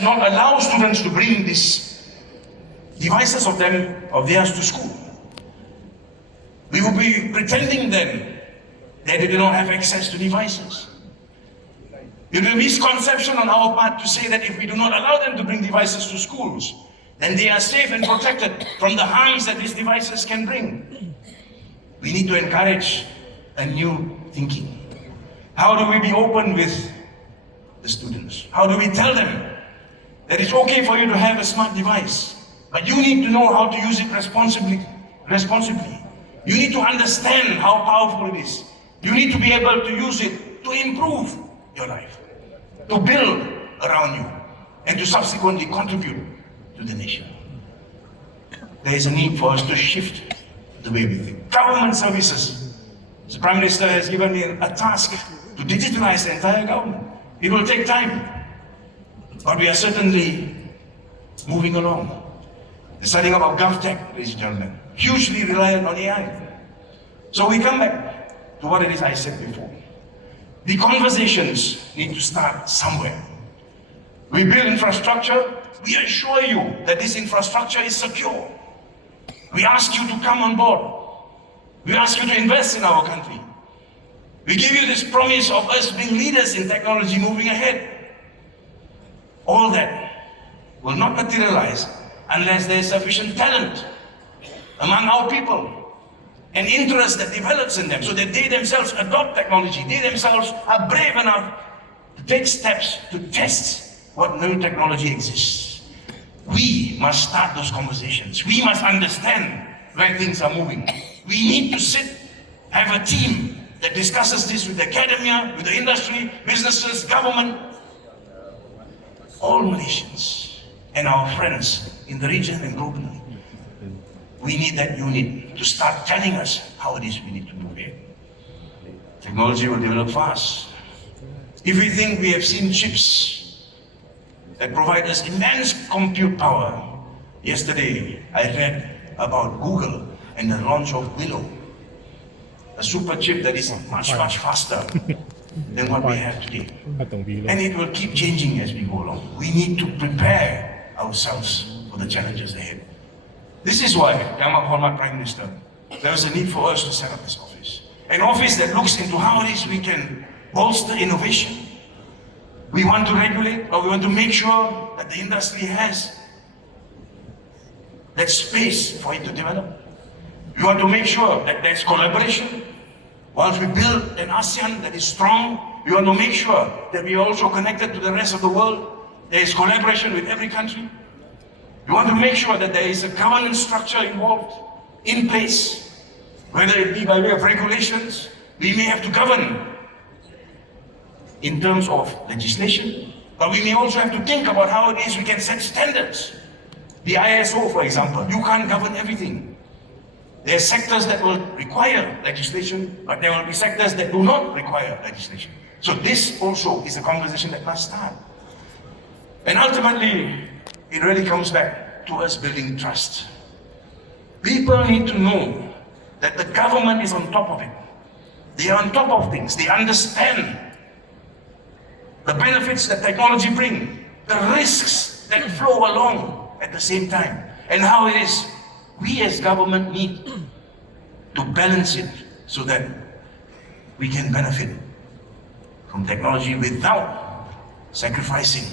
not allow students to bring these devices of theirs to school. We will be pretending then that they do not have access to devices. It will be a misconception on our part to say that if we do not allow them to bring devices to schools, then they are safe and protected from the harms that these devices can bring. We need to encourage a new thinking. How do we be open with the students? How do we tell them that it's okay for you to have a smart device, but you need to know how to use it responsibly. You need to understand how powerful it is. You need to be able to use it to improve your life, to build around you, and to subsequently contribute to the nation. There is a need for us to shift the way we think. Government services. The Prime Minister has given me a task to digitalize the entire government. It will take time, but we are certainly moving along. The setting up of GovTech, ladies and gentlemen, hugely reliant on AI. So we come back to what it is I said before. The conversations need to start somewhere. We build infrastructure, we assure you that this infrastructure is secure. We ask you to come on board. We ask you to invest in our country. We give you this promise of us being leaders in technology moving ahead. All that will not materialize unless there is sufficient talent among our people and interest that develops in them so that they themselves adopt technology. They themselves are brave enough to take steps to test what new technology exists. We must start those conversations. We must understand where things are moving. We need to sit, have a team that discusses this with the academia, with the industry, businesses, government, all Malaysians and our friends in the region and globally. We need that unit to start telling us how it is we need to move ahead. Technology will develop fast. If we think we have seen chips that provide us immense compute power, yesterday I read about Google and the launch of Willow, a super chip that is much faster than what we have today. And it will keep changing as we go along. We need to prepare ourselves for the challenges ahead. This is why, Yang Hormat Prime Minister, there is a need for us to set up this office. An office that looks into how it is we can bolster innovation. We want to regulate, or we want to make sure that the industry has that space for it to develop. We want to make sure that there's collaboration. Whilst we build an ASEAN that is strong, we want to make sure that we are also connected to the rest of the world. There is collaboration with every country. We want to make sure that there is a governance structure involved, in place, whether it be by way of regulations. We may have to govern in terms of legislation, but we may also have to think about how it is we can set standards. The ISO, for example, you can't govern everything. There are sectors that will require legislation, but there will be sectors that do not require legislation. So this also is a conversation that must start. And ultimately, it really comes back to us building trust. People need to know that the government is on top of it. They are on top of things. They understand the benefits that technology brings, the risks that flow along at the same time, and how it is we as government need to balance it so that we can benefit from technology without sacrificing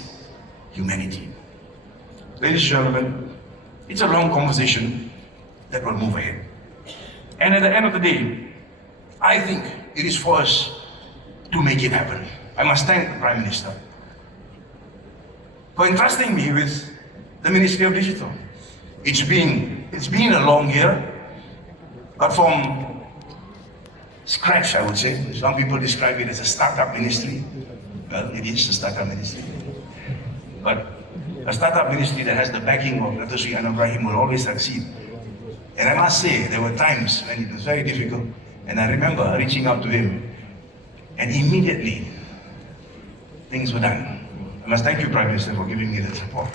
humanity. Ladies and gentlemen, it's a long conversation that will move ahead. And at the end of the day, I think it is for us to make it happen. I must thank the Prime Minister for entrusting me with the Ministry of Digital. It's been a long year, but from scratch, I would say. Some people describe it as a startup ministry. Well, it is a startup ministry. But a startup ministry that has the backing of Dr. Sri Anwar Ibrahim will always succeed. And I must say, there were times when it was very difficult, and I remember reaching out to him, and immediately, things were done. I must thank you, Prime Minister, for giving me that support.